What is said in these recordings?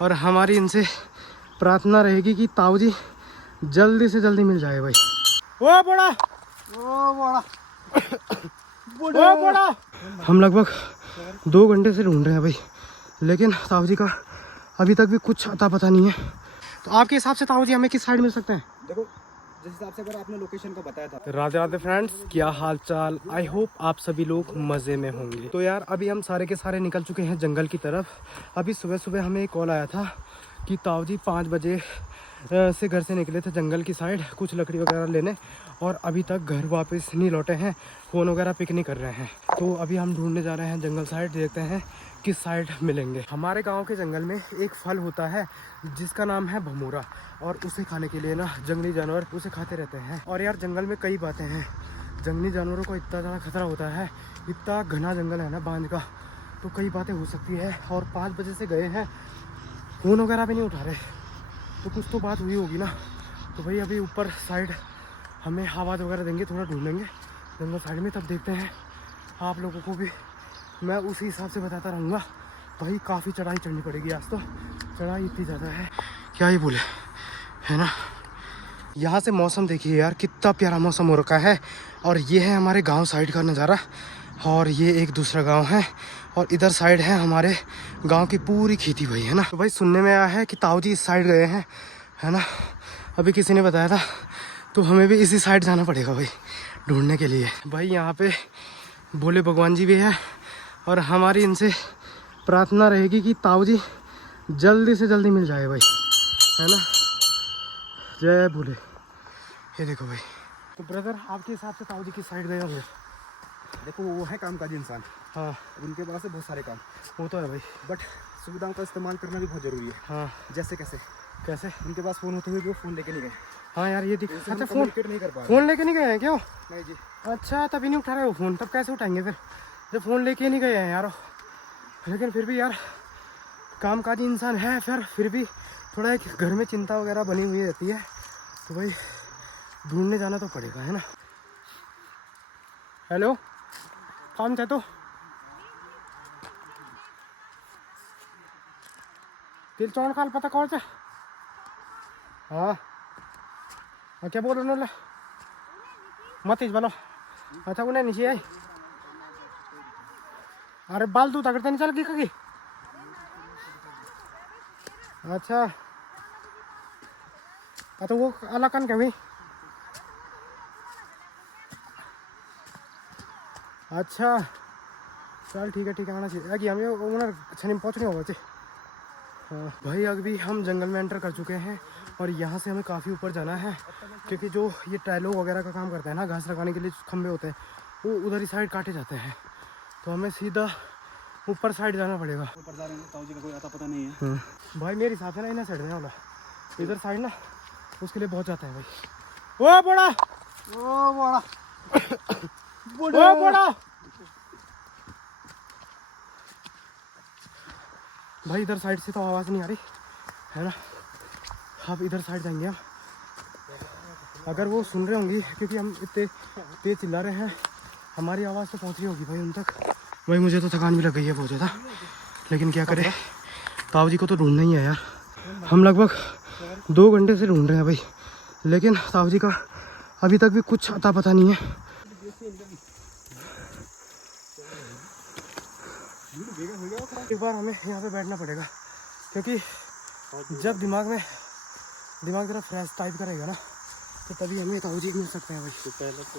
और हमारी इनसे प्रार्थना रहेगी कि ताऊ जी जल्दी से जल्दी मिल जाए भाई। ओ बड़ा, ओ बड़ा, ओ बड़ा। हम लगभग 2 घंटे से ढूंढ रहे हैं भाई, लेकिन ताऊ जी का अभी तक भी कुछ अता पता नहीं है। तो आपके हिसाब से ताऊ जी हमें किस साइड मिल सकते हैं? देखो जिस हिसाब से अगर आपने लोकेशन का बताया था। राधे राधे फ्रेंड्स, क्या हाल चाल। आई होप आप सभी लोग मज़े में होंगे। तो यार अभी हम सारे के सारे निकल चुके हैं जंगल की तरफ। अभी सुबह सुबह हमें एक कॉल आया था कि ताऊ जी 5 बजे से घर से निकले थे जंगल की साइड कुछ लकड़ी वगैरह लेने, और अभी तक घर वापस नहीं लौटे हैं, फ़ोन वगैरह पिक नहीं कर रहे हैं। तो अभी हम ढूंढने जा रहे हैं जंगल साइड, देखते हैं किस साइड मिलेंगे। हमारे गांव के जंगल में एक फल होता है जिसका नाम है भमूरा, और उसे खाने के लिए ना जंगली जानवर उसे खाते रहते हैं। और यार जंगल में कई बातें हैं, जंगली जानवरों को इतना ज़्यादा खतरा होता है, इतना घना जंगल है ना बांध का, तो कई बातें हो सकती है। और 5 बजे से गए हैं, फ़ोन वगैरह भी नहीं उठा रहे, तो कुछ तो बात हुई होगी ना। तो भाई अभी ऊपर साइड हमें आवाज़ वगैरह देंगे, थोड़ा ढूंढेंगे जंगल साइड में, तब देखते हैं। आप लोगों को भी मैं उसी हिसाब से बताता रहूँगा। भाई काफ़ी चढ़ाई चढ़नी पड़ेगी आज, तो चढ़ाई इतनी ज़्यादा है क्या ही बोले, है ना। यहाँ से मौसम देखिए यार, कितना प्यारा मौसम हो रखा है। और ये है हमारे गांव साइड का नज़ारा, और ये एक दूसरा गांव है, और इधर साइड है हमारे गांव की पूरी खेती भाई, है ना। तो भाई सुनने में आया है कि ताऊ जी इस साइड गए हैं, है ना। अभी किसी ने बताया था, तो हमें भी इसी साइड जाना पड़ेगा भाई ढूंढने के लिए। भाई यहाँ पे भोले भगवान जी भी है, और हमारी इनसे प्रार्थना रहेगी कि ताऊ जी जल्दी से जल्दी मिल जाए भाई, है ना। जय भोले। ये देखो भाई। तो ब्रदर आपके हिसाब से ताऊ जी किस साइड गए होंगे? देखो वो है कामकाजी इंसान, हाँ उनके पास है बहुत सारे काम, वो तो है भाई, बट सुविधाओं का इस्तेमाल करना भी बहुत ज़रूरी है। हाँ जैसे कैसे कैसे? उनके पास फ़ोन होते हुए भी वो फ़ोन लेके नहीं गए। हाँ यार ये दिख, अच्छा फ़ोन कम्युनिकेट नहीं कर पा रहे। फ़ोन लेके नहीं गए हैं क्यों? नहीं जी, अच्छा तभी नहीं उठा रहे हो फ़ोन, तब कैसे उठाएंगे फिर जब फ़ोन लेके नहीं गए हैं यार। लेकिन फिर भी यार कामकाजी इंसान है, फिर भी थोड़ा एक घर में चिंता वगैरह बनी हुई रहती है, तो भाई ढूंढने जाना तो पड़ेगा, है ना। हेलो, काम था तो तिल चौन खाल पता कौन सा? हाँ क्या बोल रहे हो? मत इस बोलो। अच्छा उन्हें नीचे आई, अरे बाल तू तगड़ता नहीं चल गई कहीं। अच्छा तो वो अलग कन क्या हुई? अच्छा चल ठीक है आना चाहिए, हमें उन्हें छनी में पहुँचने होगा। हाँ भाई अभी हम जंगल में एंटर कर चुके हैं, और यहाँ से हमें काफ़ी ऊपर जाना है, क्योंकि जो ये टैलो वगैरह का काम करता है ना, घास लगाने के लिए खंबे होते हैं, वो उधर ही साइड काटे जाते हैं, तो हमें सीधा ऊपर साइड जाना पड़ेगा। ऊपर जा रहे हैं, ताऊ जी का कोई आता पता नहीं है। भाई मेरे हिसाब से ना इन्हें साइड वाला इधर साइड ना उसके लिए बहुत जाता है भाई। ओ बड़ा, ओ बड़ा, ओ बड़ा भाई इधर साइड से तो आवाज़ नहीं आ रही, है ना। अब इधर साइड जाएंगे हम, अगर वो सुन रहे होंगे, क्योंकि हम इतने तेज चिल्ला रहे हैं, हमारी आवाज़ तो पहुंच रही होगी भाई उन तक। भाई मुझे तो थकान भी लग गई है बहुत ज़्यादा, लेकिन क्या करें, ताऊ जी को तो ढूंढना ही है यार। हम लगभग 2 घंटे से ढूंढ रहे हैं भाई, लेकिन ताऊ जी का अभी तक भी कुछ अता पता नहीं है। एक बार हमें यहाँ पे बैठना पड़ेगा, क्योंकि जब दिमाग जरा फ्रेश टाइप का रहेगा ना, तो तभी हमें ताऊ जी मिल सकते हैं भाई। तो पहले तो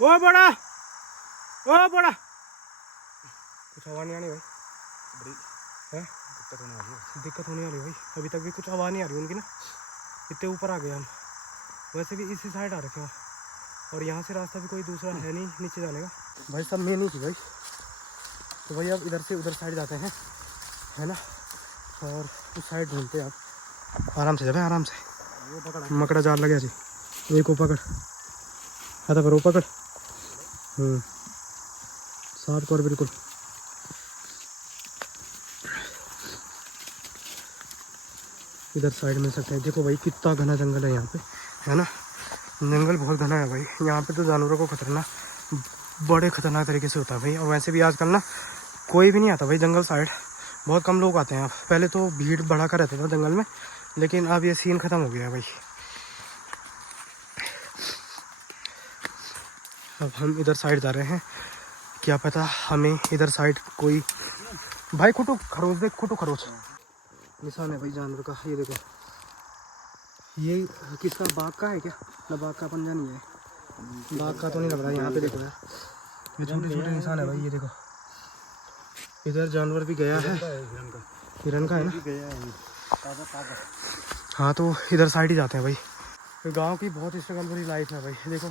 ओ बड़ा, ओ बड़ा, कुछ आवाज़ नहीं आनी भाई, है दिक्कत होने वाली भाई। अभी तक भी कुछ आवाज़ नहीं आ रही उनकी ना, इतने ऊपर आ गए हम। वैसे भी इसी साइड आ रखे हैं, और यहाँ से रास्ता भी कोई दूसरा है नहीं नीचे जाने का भाई, सब में नहीं थी भाई। तो भाई अब इधर से उधर साइड जाते हैं, है ना, और उस साइड ढूंढते हैं। आप आराम से जाए, आराम से। मकड़ा जाल लगे जी, एक को पकड़, आता करो पकड़, साफ कर बिल्कुल। इधर साइड मिल सकते हैं। देखो भाई कितना घना जंगल है यहाँ पे, है ना, जंगल बहुत घना है भाई। यहाँ पे तो जानवरों को खतरना बड़े खतरनाक तरीके से होता है भाई। और वैसे भी आजकल ना कोई भी नहीं आता भाई जंगल साइड, बहुत कम लोग आते हैं। अब पहले तो भीड़ बढ़ा कर रहता था जंगल में, लेकिन अब ये सीन ख़त्म हो गया है भाई। अब हम इधर साइड जा रहे हैं, क्या पता हमें इधर साइड कोई भाई खुटू खरोच देख, खुटू खरोच निशान है भाई जानवर का। ये देखो, ये किसका बाघ का है क्या? ना बाघ का पंजा नहीं है, बाघ का तो नहीं लग रहा है। यहाँ पे देखो यार, ये छोटे छोटे निशान है भाई। ये देखो इधर जानवर भी गया है, हिरन का है ना। हाँ तो इधर साइड ही जाते हैं भाई। गांव की बहुत स्ट्रगल भरी लाइफ है भाई। देखो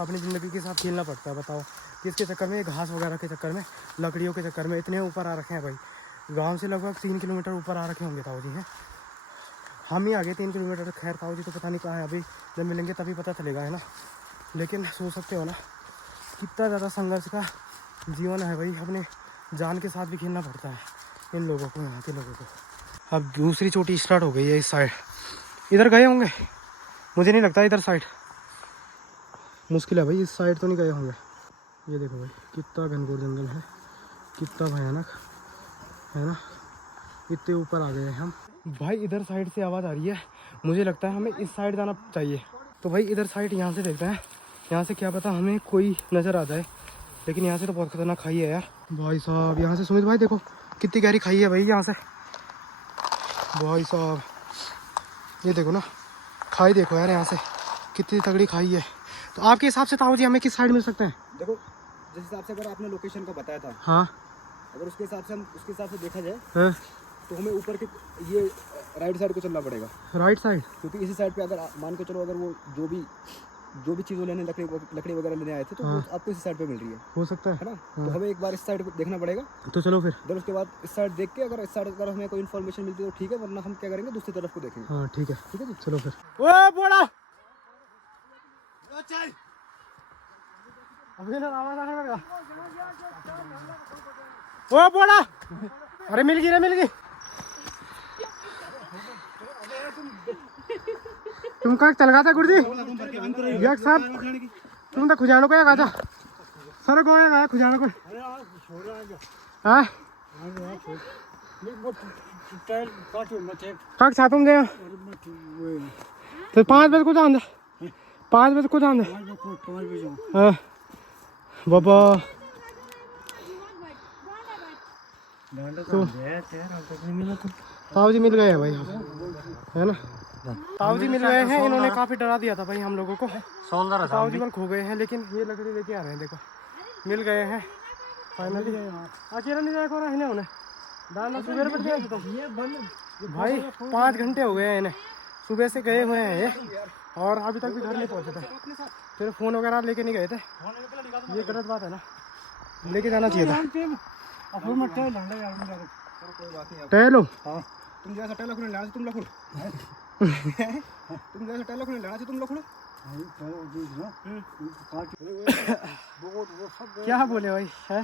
अपनी ज़िंदगी के साथ खेलना पड़ता है। बताओ किसके चक्कर में, घास वगैरह के चक्कर में, लकड़ियों के चक्कर में इतने ऊपर आ रखे हैं भाई। गांव से लगभग 3 किलोमीटर ऊपर आ रखे होंगे ताऊ जी हैं। हम ही आगे 3 किलोमीटर, खैर ताऊ जी तो पता नहीं कहाँ है, अभी जब मिलेंगे तभी पता चलेगा है ना। लेकिन सोच सकते हो ना कितना ज़्यादा संघर्ष का जीवन है भाई। अपने जान के साथ भी खेलना पड़ता है इन लोगों को, यहाँ के लोगों को। अब दूसरी चोटी स्टार्ट हो गई है इस साइड। इधर गए होंगे, मुझे नहीं लगता इधर साइड, मुश्किल है भाई। इस साइड तो नहीं गए होंगे। ये देखो भाई कितना घनघोर जंगल है, कितना भयानक है ना। इतने ऊपर आ गए हैं हम भाई। इधर साइड से आवाज़ आ रही है, मुझे लगता है हमें इस साइड जाना चाहिए। तो भाई इधर साइड यहाँ से देखते हैं, यहाँ से क्या पता हमें कोई नज़र आ जाए। लेकिन यहाँ से तो बहुत खतरनाक खाई है यार भाई साहब। यहाँ से सुमित भाई देखो कितनी गहरी खाई है भाई यहाँ से भाई साहब। ये देखो ना खाई, देखो यार यहाँ से कितनी तगड़ी खाई है। तो आपके हिसाब से ताऊ जी हमें किस साइड मिल सकते हैं? देखो जिस हिसाब से अगर आपने लोकेशन का बताया था, हाँ अगर उसके हिसाब से हम उसके हिसाब से देखा जाए हाँ तो हमें ऊपर के ये राइट साइड को चलना पड़ेगा। राइट साइड, क्योंकि इसी साइड पे अगर मान के चलो, अगर वो जो भी चीज़ लेने लकड़ी वगैरह लेने आए थे तो वो आपको इसी साइड पे मिल रही है हो सकता है ना। तो हमें एक बार इस साइड देखना पड़ेगा। तो चलो फिर। फिर उसके बाद इस साइड देख के, अगर इस साइड अगर हमें कोई इन्फॉर्मेशन मिलती है तो ठीक है, वरना हम क्या करेंगे दूसरी तरफ को देखेंगे। हाँ ठीक है जी, चलो फिर। ओ बोड़ा अभी ना आवाज आने लगा। ओ बोड़ा, अरे मिल गई रे, मिल गई। तुम कहाँ चल गया था गुरुजी? एक साहब तुम तो खुजानो को गया था, सर को गया खुजानो को। हाँ कहाँ छा तुम गए? तो 5 बजे को जान दे, 5 बजे को जान दे। हाँ बाबा तो ताऊ जी मिल गए हैं भाई, है ना। ताऊ जी मिल गए हैं, इन्होंने काफी डरा दिया था भाई हम लोगों को। ताऊ जी कल खो गए हैं, लेकिन ये लकड़ी लेके आ रहे हैं। देखो मिल गए हैं फाइनली। अकेला नहीं जाएगा और इन्हें उन्हें डालना सुबह पर गए तो भाई 5 घंटे हो गए हैं इन्हें, सुबह से गए हुए हैं ये, और अभी तक भी घर नहीं पहुंचे थे। फिर फोन वगैरह लेके नहीं गए थे, ये गलत बात है ना, लेके जाना चाहिए था। टहलो तुम जैसा टहलो खुले लेना तुम लखुड़ तुम जैसा टहलो खुले लेना तुम लखुड़। क्या बोले भाई है।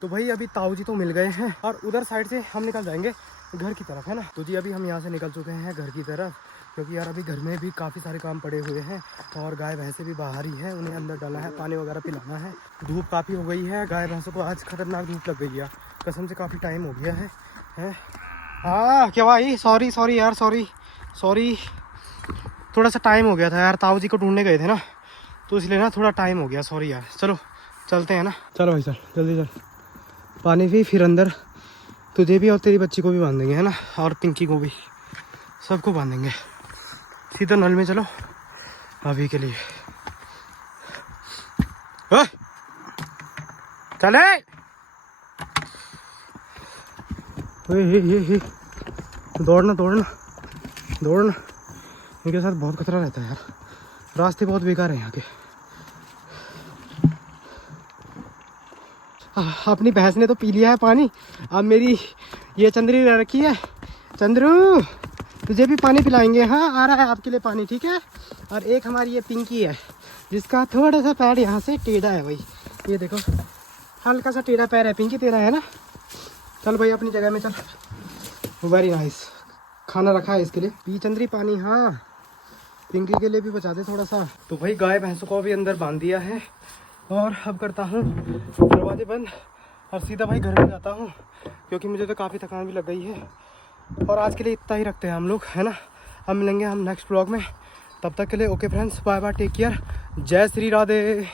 तो भाई अभी ताऊ जी तो मिल गए हैं, और उधर साइड से हम निकल जाएंगे घर की तरफ, है ना। तो जी अभी हम यहाँ से निकल चुके हैं घर की तरफ, क्योंकि यार अभी घर में भी काफ़ी सारे काम पड़े हुए हैं, और गाय भैंसे भी बाहर ही है, उन्हें अंदर डालना है, पानी वगैरह पिलाना है। धूप काफ़ी हो गई है, गाय भैंसों को आज खतरनाक धूप लग गई है कसम से, काफ़ी टाइम हो गया है। हाँ क्या भाई, सॉरी यार, सॉरी थोड़ा सा टाइम हो गया था यार, ताऊ जी को ढूंढने गए थे ना, तो इसलिए ना थोड़ा टाइम हो गया, सॉरी यार। चलो चलते हैं ना, चलो भाई चल जल्दी चल, पानी भी फिर अंदर तुझे भी और तेरी बच्ची को भी बांधेंगे, है ना, और पिंकी को भी, सबको बांधेंगे। सीधा नल में चलो अभी के लिए। चले ये दौड़ना इनके साथ बहुत खतरा रहता है यार, रास्ते बहुत बेकार है यहाँ के। अपनी भैंस ने तो पी लिया है पानी, अब मेरी ये चंद्री रह रखी है। चंद्रू तुझे भी पानी पिलाएंगे, हाँ आ रहा है आपके लिए पानी, ठीक है। और एक हमारी ये पिंकी है, जिसका थोड़ा सा पैर यहाँ से टेढ़ा है भाई, ये देखो हल्का सा टेढ़ा पैर है पिंकी तेरा, है ना। चल भाई अपनी जगह में चल, वेरी नाइस। खाना रखा है इसके लिए, पी चंद्री पानी, हाँ पिंकी के लिए भी बचा दे थोड़ा सा। तो भाई गाय भैंसों को भी अंदर बांध दिया है और अब करता हूँ दरवाजे बंद और सीधा भाई घर में जाता हूँ, क्योंकि मुझे तो काफ़ी थकान भी लग गई है। और आज के लिए इतना ही रखते हैं हम लोग, है ना। अब मिलेंगे हम नेक्स्ट व्लॉग में, तब तक के लिए okay friends, bye bye, take care, जय श्री राधे।